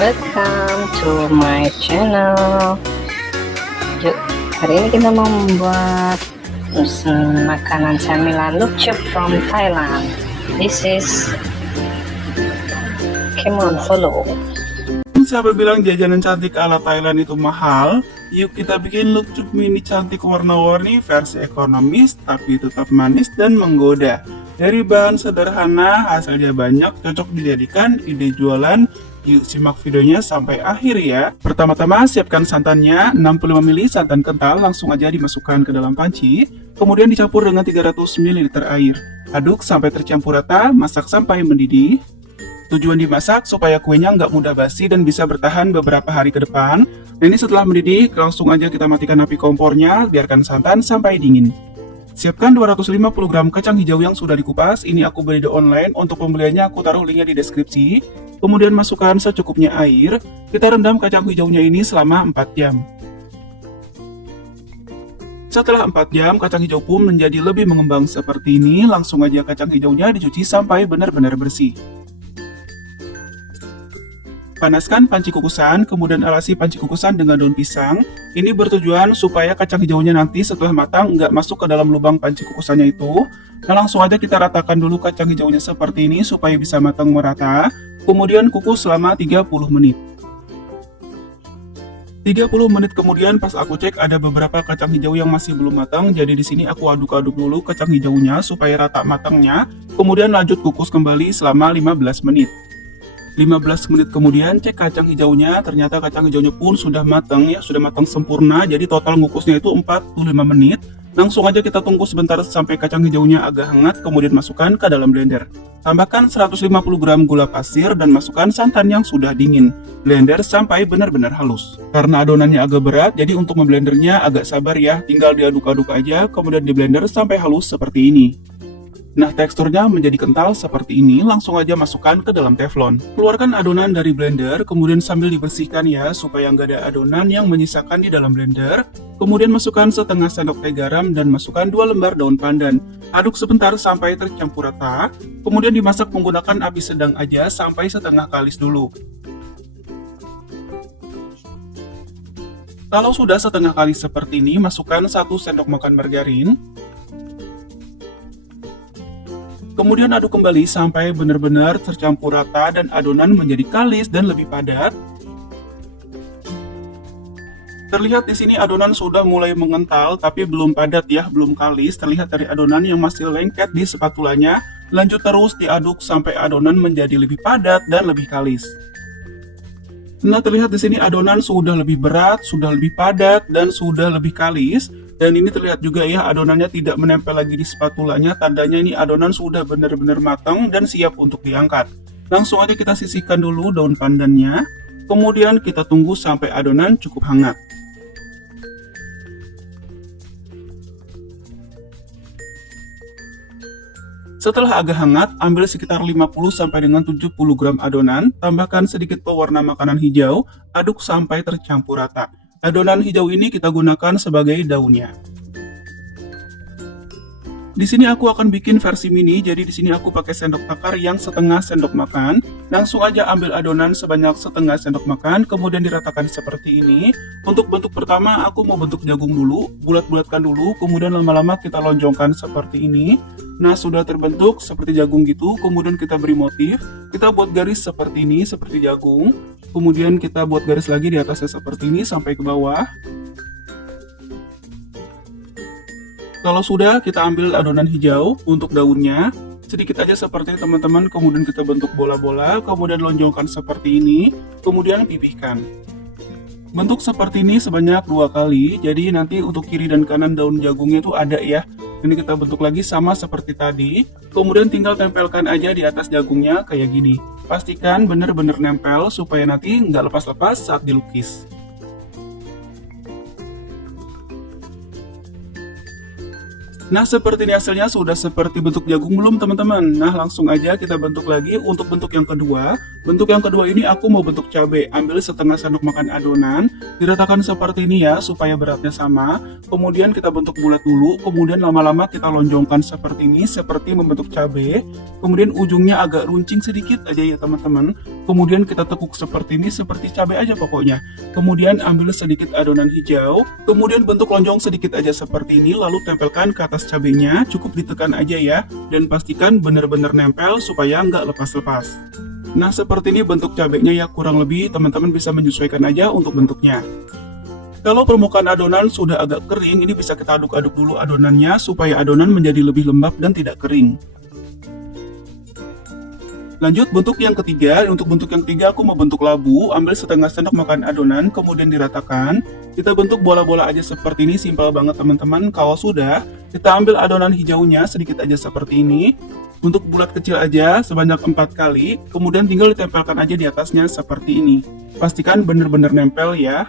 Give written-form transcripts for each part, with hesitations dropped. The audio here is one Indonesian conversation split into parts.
Welcome to my channel. Yuk, hari ini kita mau membuat makanan camilan lukchup from Thailand. This is come on, follow. Siapa bilang jajanan cantik ala Thailand itu mahal? Yuk kita bikin lukchup mini cantik warna-warni versi ekonomis tapi tetap manis dan menggoda. Dari bahan sederhana, hasilnya banyak, cocok dijadikan ide jualan. Yuk simak videonya sampai akhir ya. Pertama-tama siapkan santannya, 65 ml santan kental langsung aja dimasukkan ke dalam panci. Kemudian dicampur dengan 300 ml air. Aduk sampai tercampur rata, masak sampai mendidih. Tujuan dimasak supaya kuenya nggak mudah basi dan bisa bertahan beberapa hari ke depan. Nah, ini setelah mendidih, langsung aja kita matikan api kompornya, biarkan santan sampai dingin. Siapkan 250 gram kacang hijau yang sudah dikupas, ini aku beli di online, untuk pembeliannya aku taruh linknya di deskripsi. Kemudian masukkan secukupnya air, kita rendam kacang hijaunya ini selama 4 jam. Setelah 4 jam, kacang hijau pun menjadi lebih mengembang seperti ini, langsung aja kacang hijaunya dicuci sampai benar-benar bersih. Panaskan panci kukusan, kemudian alasi panci kukusan dengan daun pisang. Ini bertujuan supaya kacang hijaunya nanti setelah matang nggak masuk ke dalam lubang panci kukusannya itu. Nah, langsung aja kita ratakan dulu kacang hijaunya seperti ini supaya bisa matang merata. Kemudian kukus selama 30 menit. 30 menit kemudian pas aku cek ada beberapa kacang hijau yang masih belum matang. Jadi di sini aku aduk-aduk dulu kacang hijaunya supaya rata matangnya. Kemudian lanjut kukus kembali selama 15 menit. 15 menit kemudian cek kacang hijaunya, ternyata kacang hijaunya pun sudah matang ya, sudah matang sempurna. Jadi total ngukusnya itu 45 menit. Langsung aja kita tunggu sebentar sampai kacang hijaunya agak hangat, kemudian masukkan ke dalam blender. Tambahkan 150 gram gula pasir dan masukkan santan yang sudah dingin. Blender sampai benar-benar halus. Karena adonannya agak berat, jadi untuk memblendernya agak sabar ya, tinggal diaduk-aduk aja, kemudian di blender sampai halus seperti ini. Nah, teksturnya menjadi kental seperti ini, langsung aja masukkan ke dalam teflon. Keluarkan adonan dari blender, kemudian sambil dibersihkan ya, supaya nggak ada adonan yang menyisakan di dalam blender. Kemudian masukkan setengah sendok teh garam dan masukkan 2 lembar daun pandan. Aduk sebentar sampai tercampur rata, kemudian dimasak menggunakan api sedang aja sampai setengah kalis dulu. Kalau sudah setengah kalis seperti ini, masukkan 1 sendok makan margarin. Kemudian aduk kembali sampai benar-benar tercampur rata dan adonan menjadi kalis dan lebih padat. Terlihat di sini adonan sudah mulai mengental tapi belum padat ya, belum kalis. Terlihat dari adonan yang masih lengket di spatulanya. Lanjut terus diaduk sampai adonan menjadi lebih padat dan lebih kalis. Nah, terlihat di sini adonan sudah lebih berat, sudah lebih padat dan sudah lebih kalis. Dan ini terlihat juga ya adonannya tidak menempel lagi di spatulanya, tandanya ini adonan sudah benar-benar matang dan siap untuk diangkat. Langsung aja kita sisihkan dulu daun pandannya, kemudian kita tunggu sampai adonan cukup hangat. Setelah agak hangat, ambil sekitar 50 sampai dengan 70 gram adonan, tambahkan sedikit pewarna makanan hijau, aduk sampai tercampur rata. Adonan hijau ini kita gunakan sebagai daunnya. Di sini aku akan bikin versi mini, jadi di sini aku pakai sendok takar yang setengah sendok makan. Langsung aja ambil adonan sebanyak setengah sendok makan, kemudian diratakan seperti ini. Untuk bentuk pertama aku mau bentuk jagung dulu, bulat-bulatkan dulu, kemudian lama-lama kita lonjongkan seperti ini. Nah, sudah terbentuk seperti jagung gitu, kemudian kita beri motif. Kita buat garis seperti ini, seperti jagung. Kemudian kita buat garis lagi di atasnya seperti ini sampai ke bawah. Kalau sudah, kita ambil adonan hijau untuk daunnya. Sedikit aja seperti ini teman-teman, kemudian kita bentuk bola-bola, kemudian lonjongkan seperti ini, kemudian pipihkan. Bentuk seperti ini sebanyak 2 kali, jadi nanti untuk kiri dan kanan daun jagungnya itu ada ya. Ini kita bentuk lagi sama seperti tadi, kemudian tinggal tempelkan aja di atas jagungnya kayak gini. Pastikan benar-benar nempel supaya nanti nggak lepas-lepas saat dilukis. Nah, seperti ini hasilnya. Sudah seperti bentuk jagung belum, teman-teman? Nah, langsung aja kita bentuk lagi untuk bentuk yang kedua. Bentuk yang kedua ini aku mau bentuk cabai. Ambil setengah sendok makan adonan, diratakan seperti ini ya, supaya beratnya sama. Kemudian kita bentuk bulat dulu, kemudian lama-lama kita lonjongkan seperti ini, seperti membentuk cabai. Kemudian ujungnya agak runcing sedikit aja ya, teman-teman. Kemudian kita tekuk seperti ini, seperti cabai aja pokoknya. Kemudian ambil sedikit adonan hijau, kemudian bentuk lonjong sedikit aja seperti ini, lalu tempelkan ke atas cabenya. Cukup ditekan aja ya, dan pastikan benar-benar nempel supaya nggak lepas-lepas. Nah, seperti ini bentuk cabenya ya, kurang lebih teman-teman bisa menyesuaikan aja untuk bentuknya. Kalau permukaan adonan sudah agak kering, ini bisa kita aduk-aduk dulu adonannya supaya adonan menjadi lebih lembab dan tidak kering. Lanjut bentuk yang ketiga. Untuk bentuk yang ketiga aku mau bentuk labu. Ambil setengah sendok makan adonan, kemudian diratakan. Kita bentuk bola-bola aja seperti ini, simpel banget teman-teman. Kalau sudah, kita ambil adonan hijaunya sedikit aja seperti ini. Untuk bulat kecil aja sebanyak 4 kali, kemudian tinggal ditempelkan aja di atasnya seperti ini. Pastikan benar-benar nempel ya.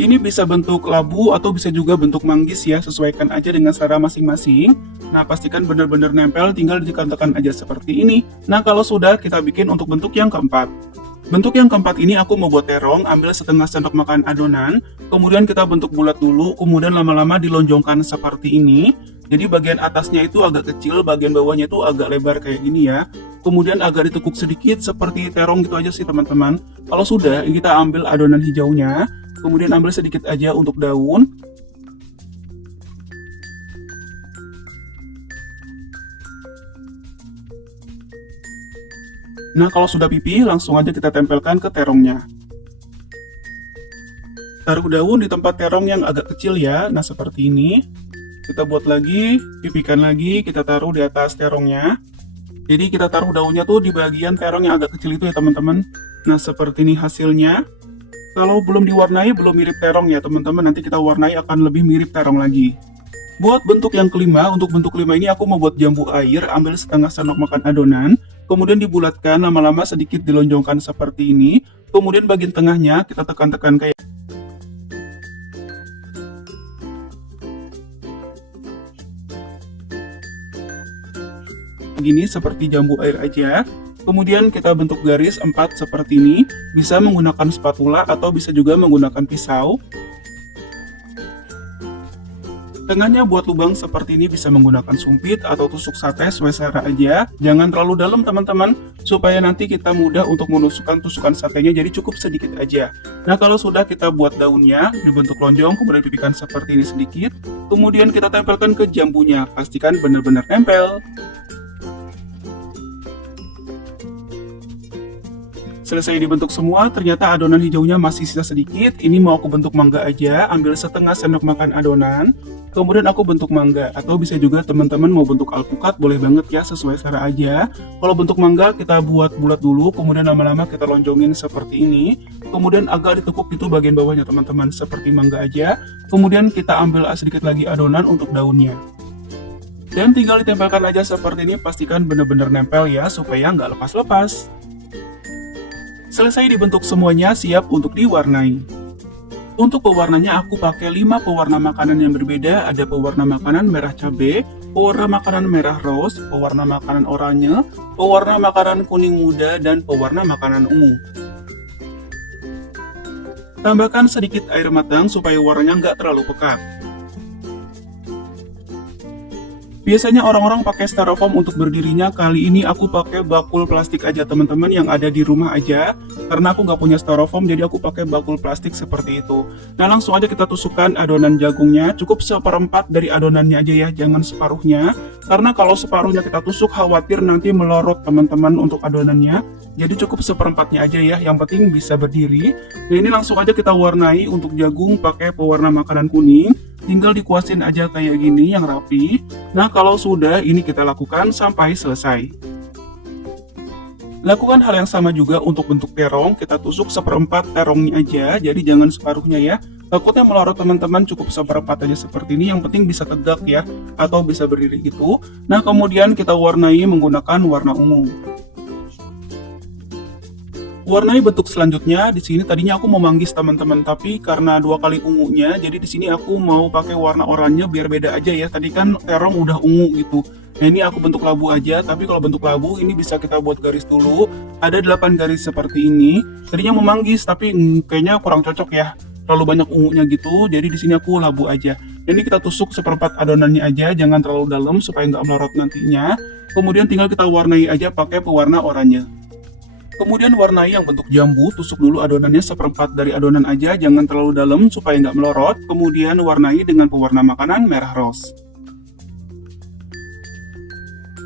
Ini bisa bentuk labu atau bisa juga bentuk manggis ya, sesuaikan aja dengan selera masing-masing. Nah, pastikan benar-benar nempel, tinggal ditekan-tekan aja seperti ini. Nah, kalau sudah, kita bikin untuk bentuk yang keempat. Bentuk yang keempat ini aku mau buat terong, ambil setengah sendok makan adonan, kemudian kita bentuk bulat dulu, kemudian lama-lama dilonjongkan seperti ini. Jadi bagian atasnya itu agak kecil, bagian bawahnya itu agak lebar kayak gini ya. Kemudian agak ditekuk sedikit seperti terong gitu aja sih teman-teman. Kalau sudah, kita ambil adonan hijaunya, kemudian ambil sedikit aja untuk daun. Nah, kalau sudah pipih, langsung aja kita tempelkan ke terongnya. Taruh daun di tempat terong yang agak kecil ya. Nah, seperti ini. Kita buat lagi, pipihkan lagi, kita taruh di atas terongnya. Jadi kita taruh daunnya tuh di bagian terong yang agak kecil itu ya teman-teman. Nah, seperti ini hasilnya. Kalau belum diwarnai, belum mirip terong ya teman-teman. Nanti kita warnai akan lebih mirip terong lagi. Buat bentuk yang kelima, untuk bentuk kelima ini aku mau buat jambu air. Ambil setengah sendok makan adonan, kemudian dibulatkan, lama-lama sedikit dilonjongkan seperti ini. Kemudian bagian tengahnya kita tekan-tekan kayak gini, seperti jambu air aja. Kemudian kita bentuk garis 4 seperti ini. Bisa menggunakan spatula atau bisa juga menggunakan pisau. Tengahnya buat lubang seperti ini, bisa menggunakan sumpit atau tusuk sate, sesuai selera aja. Jangan terlalu dalam teman-teman, supaya nanti kita mudah untuk menusukkan tusukan satenya, jadi cukup sedikit aja. Nah, kalau sudah, kita buat daunnya dibentuk lonjong, kemudian pipihkan seperti ini sedikit. Kemudian kita tempelkan ke jambunya, pastikan benar-benar nempel. Selesai dibentuk semua, ternyata adonan hijaunya masih sisa sedikit. Ini mau aku bentuk mangga aja, ambil setengah sendok makan adonan, kemudian aku bentuk mangga. Atau bisa juga teman-teman mau bentuk alpukat, boleh banget ya, sesuai selera aja. Kalau bentuk mangga kita buat bulat dulu, kemudian lama-lama kita lonjongin seperti ini. Kemudian agak ditekuk itu bagian bawahnya teman-teman, seperti mangga aja. Kemudian kita ambil sedikit lagi adonan untuk daunnya. Dan tinggal ditempelkan aja seperti ini, pastikan benar-benar nempel ya, supaya nggak lepas-lepas. Selesai dibentuk semuanya, siap untuk diwarnai. Untuk pewarnanya aku pakai 5 pewarna makanan yang berbeda. Ada pewarna makanan merah cabai, pewarna makanan merah rose, pewarna makanan oranye, pewarna makanan kuning muda, dan pewarna makanan ungu. Tambahkan sedikit air matang supaya warnanya nggak terlalu pekat. Biasanya orang-orang pakai styrofoam untuk berdirinya, kali ini aku pakai bakul plastik aja teman-teman yang ada di rumah aja. Karena aku nggak punya styrofoam, jadi aku pakai bakul plastik seperti itu. Nah, langsung aja kita tusukkan adonan jagungnya, cukup 1/4 dari adonannya aja ya, jangan separuhnya. Karena kalau separuhnya kita tusuk, khawatir nanti melorot teman-teman untuk adonannya. Jadi cukup 1/4-nya aja ya, yang penting bisa berdiri. Nah, ini langsung aja kita warnai untuk jagung pakai pewarna makanan kuning. Tinggal dikuasin aja kayak gini yang rapi. Nah, kalau sudah, ini kita lakukan sampai selesai. Lakukan hal yang sama juga untuk bentuk terong. Kita tusuk 1/4 terongnya aja, jadi jangan separuhnya ya. Takutnya melorot teman-teman, cukup 1/4 aja seperti ini. Yang penting bisa tegak ya, atau bisa berdiri gitu. Nah, kemudian kita warnai menggunakan warna ungu. Warnai bentuk selanjutnya. Di sini tadinya aku mau manggis teman-teman, tapi karena 2 kali ungunya, jadi di sini aku mau pakai warna oranye biar beda aja ya. Tadi kan terong udah ungu gitu. Nah ini aku bentuk labu aja, tapi kalau bentuk labu ini bisa kita buat garis dulu. Ada 8 garis seperti ini. Tadinya mau manggis, tapi kayaknya kurang cocok ya. Terlalu banyak ungunya gitu, jadi di sini aku labu aja. Ini kita tusuk seperempat adonannya aja, jangan terlalu dalam supaya nggak melorot nantinya. Kemudian tinggal kita warnai aja pakai pewarna oranye. Kemudian warnai yang bentuk jambu, tusuk dulu adonannya seperempat dari adonan aja, jangan terlalu dalam supaya nggak melorot. Kemudian warnai dengan pewarna makanan merah rose.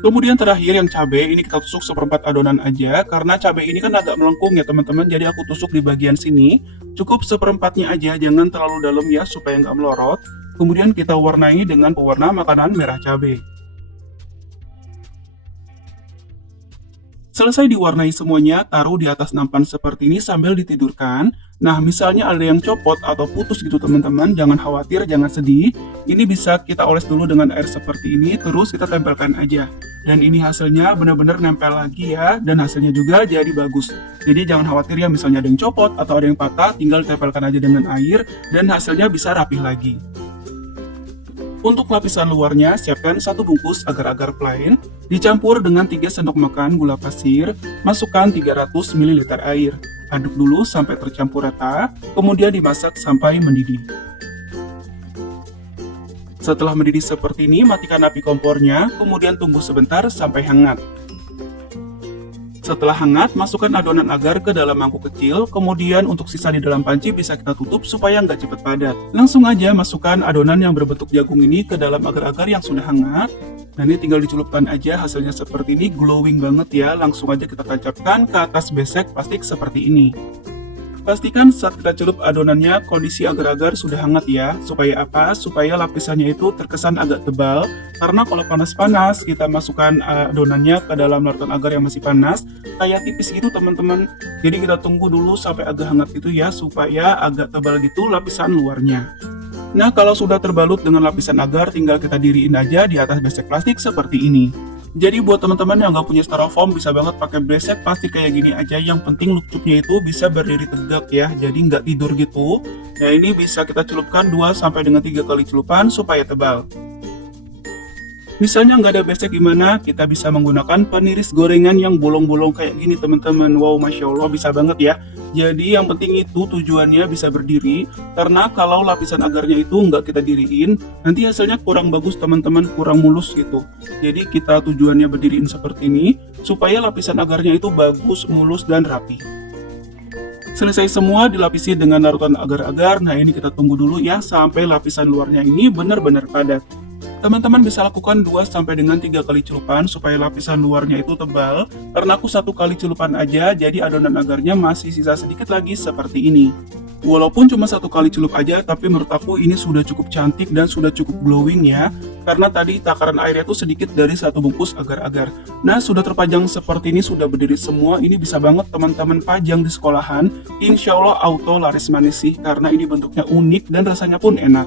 Kemudian terakhir yang cabai, ini kita tusuk seperempat adonan aja, karena cabai ini kan agak melengkung ya teman-teman, jadi aku tusuk di bagian sini. Cukup seperempatnya aja, jangan terlalu dalam ya supaya nggak melorot. Kemudian kita warnai dengan pewarna makanan merah cabai. Selesai diwarnai semuanya, taruh di atas nampan seperti ini sambil ditidurkan. Nah, misalnya ada yang copot atau putus gitu teman-teman, jangan khawatir, jangan sedih. Ini bisa kita oles dulu dengan air seperti ini, terus kita tempelkan aja. Dan ini hasilnya benar-benar nempel lagi ya, dan hasilnya juga jadi bagus. Jadi jangan khawatir ya, misalnya ada yang copot atau ada yang patah, tinggal tempelkan aja dengan air, dan hasilnya bisa rapih lagi. Untuk lapisan luarnya, siapkan 1 bungkus agar-agar plain, dicampur dengan 3 sendok makan gula pasir, masukkan 300 ml air. Aduk dulu sampai tercampur rata, kemudian dimasak sampai mendidih. Setelah mendidih seperti ini, matikan api kompornya, kemudian tunggu sebentar sampai hangat. Setelah hangat, masukkan adonan agar ke dalam mangkuk kecil, kemudian untuk sisa di dalam panci bisa kita tutup supaya nggak cepat padat. Langsung aja masukkan adonan yang berbentuk jagung ini ke dalam agar-agar yang sudah hangat. Nah ini tinggal dicelupkan aja, hasilnya seperti ini, glowing banget ya. Langsung aja kita tancapkan ke atas besek plastik seperti ini. Pastikan saat kita celup adonannya kondisi agar-agar sudah hangat ya. Supaya apa? Supaya lapisannya itu terkesan agak tebal. Karena kalau panas-panas kita masukkan adonannya ke dalam larutan agar yang masih panas, kayak tipis gitu teman-teman. Jadi kita tunggu dulu sampai agak hangat gitu ya, supaya agak tebal gitu lapisan luarnya. Nah kalau sudah terbalut dengan lapisan agar, tinggal kita diriin aja di atas besek plastik seperti ini. Jadi buat teman-teman yang nggak punya styrofoam, bisa banget pakai besek plastik kayak gini aja. Yang penting lukcupnya itu bisa berdiri tegak ya, jadi nggak tidur gitu. Nah ini bisa kita celupkan 2 sampai dengan 3 kali celupan supaya tebal. Misalnya nggak ada besek gimana, kita bisa menggunakan peniris gorengan yang bolong-bolong kayak gini teman-teman. Wow, Masya Allah bisa banget ya. Jadi yang penting itu tujuannya bisa berdiri, karena kalau lapisan agarnya itu nggak kita diriin, nanti hasilnya kurang bagus teman-teman, kurang mulus gitu. Jadi kita tujuannya berdiriin seperti ini, supaya lapisan agarnya itu bagus, mulus, dan rapi. Selesai semua dilapisi dengan larutan agar-agar, nah ini kita tunggu dulu ya, sampai lapisan luarnya ini benar-benar padat. Teman-teman bisa lakukan 2 sampai dengan 3 kali celupan supaya lapisan luarnya itu tebal. Karena aku 1 kali celupan aja, jadi adonan agarnya masih sisa sedikit lagi seperti ini. Walaupun cuma 1 kali celup aja, tapi menurut aku ini sudah cukup cantik dan sudah cukup glowing ya. Karena tadi takaran airnya itu sedikit dari 1 bungkus agar-agar. Nah sudah terpajang seperti ini, sudah berdiri semua. Ini bisa banget teman-teman pajang di sekolahan. Insya Allah auto laris manis sih, karena ini bentuknya unik dan rasanya pun enak.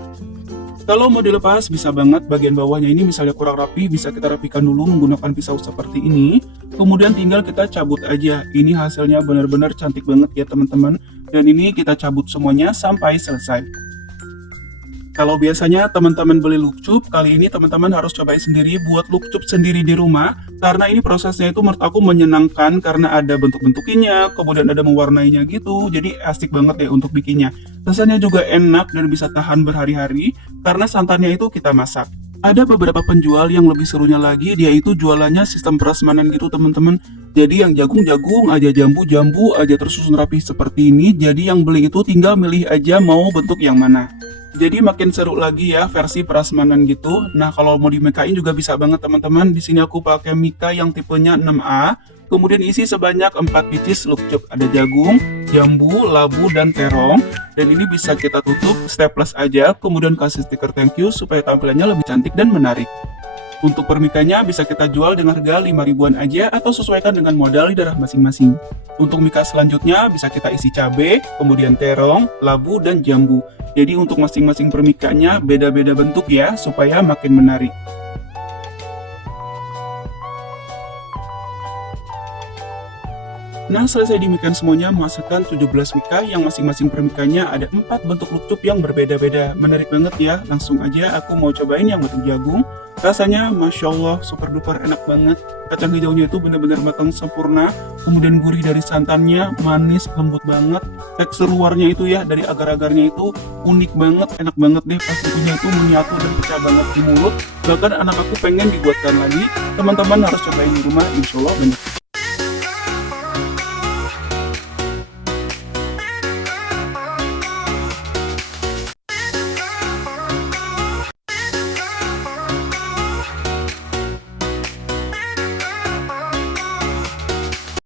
Kalau mau dilepas, bisa banget bagian bawahnya ini misalnya kurang rapi, bisa kita rapikan dulu menggunakan pisau seperti ini. Kemudian tinggal kita cabut aja. Ini hasilnya benar-benar cantik banget ya teman-teman. Dan ini kita cabut semuanya sampai selesai. Kalau biasanya teman-teman beli lukcup, kali ini teman-teman harus cobain sendiri, buat lukcup sendiri di rumah. Karena ini prosesnya itu menurut aku menyenangkan, karena ada bentuk-bentukinya, kemudian ada mewarnainya gitu. Jadi asik banget ya untuk bikinnya. Rasanya juga enak dan bisa tahan berhari-hari, karena santannya itu kita masak. Ada beberapa penjual yang lebih serunya lagi, dia itu jualannya sistem prasmanan gitu teman-teman. Jadi yang jagung-jagung aja, jambu-jambu aja tersusun rapi seperti ini. Jadi yang beli itu tinggal milih aja mau bentuk yang mana. Jadi makin seru lagi ya versi prasmanan gitu. Nah kalau mau dimikain juga bisa banget teman-teman. Di sini aku pakai mika yang tipenya 6A. Kemudian isi sebanyak 4 pieces lukcup. Ada jagung, jambu, labu, dan terong. Dan ini bisa kita tutup staples aja. Kemudian kasih stiker thank you supaya tampilannya lebih cantik dan menarik. Untuk permikanya bisa kita jual dengan harga 5 ribuan aja atau sesuaikan dengan modal di daerah masing-masing. Untuk mika selanjutnya bisa kita isi cabai, kemudian terong, labu, dan jambu. Jadi untuk masing-masing permikanya beda-beda bentuk ya, supaya makin menarik. Nah, selesai dimikan semuanya menghasilkan 17 mika yang masing-masing per mikanya ada 4 bentuk lucup yang berbeda-beda. Menarik banget ya, langsung aja aku mau cobain yang bentuk jagung. Rasanya Masya Allah super duper enak banget. Kacang hijaunya itu benar-benar matang sempurna, kemudian gurih dari santannya, manis, lembut banget. Tekstur luarnya itu ya, dari agar-agarnya itu unik banget, enak banget deh. Pas dikunyah itu menyatu dan pecah banget di mulut. Bahkan anak aku pengen dibuatkan lagi. Teman-teman harus cobain di rumah, insya Allah banyak